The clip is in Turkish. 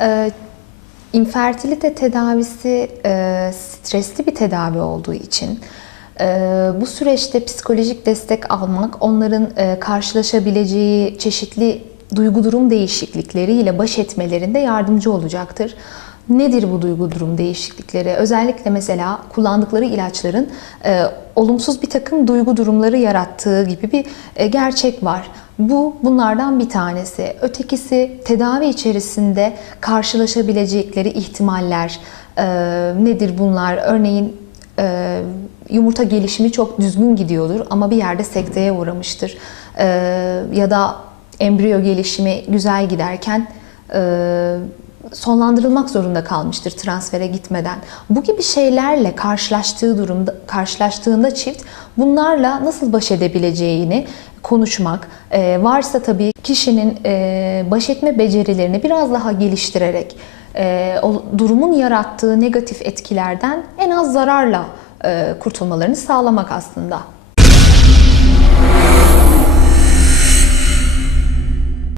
Ee, infertilite tedavisi e, stresli bir tedavi olduğu için e, bu süreçte psikolojik destek almak onların e, karşılaşabileceği çeşitli duygu durum değişiklikleriyle baş etmelerinde yardımcı olacaktır. Nedir bu duygu durum değişiklikleri? Özellikle mesela kullandıkları ilaçların e, olumsuz bir takım duygu durumları yarattığı gibi bir e, gerçek var. Bu bunlardan bir tanesi. Ötekisi tedavi içerisinde karşılaşabilecekleri ihtimaller e, nedir bunlar? Örneğin e, yumurta gelişimi çok düzgün gidiyordur ama bir yerde sekteye uğramıştır. E, ya da embriyo gelişimi güzel giderken e, sonlandırılmak zorunda kalmıştır transfere gitmeden. Bu gibi şeylerle karşılaştığı durumda karşılaştığında çift bunlarla nasıl baş edebileceğini konuşmak, e, varsa tabii kişinin e, baş etme becerilerini biraz daha geliştirerek e, durumun yarattığı negatif etkilerden en az zararla e, kurtulmalarını sağlamak aslında.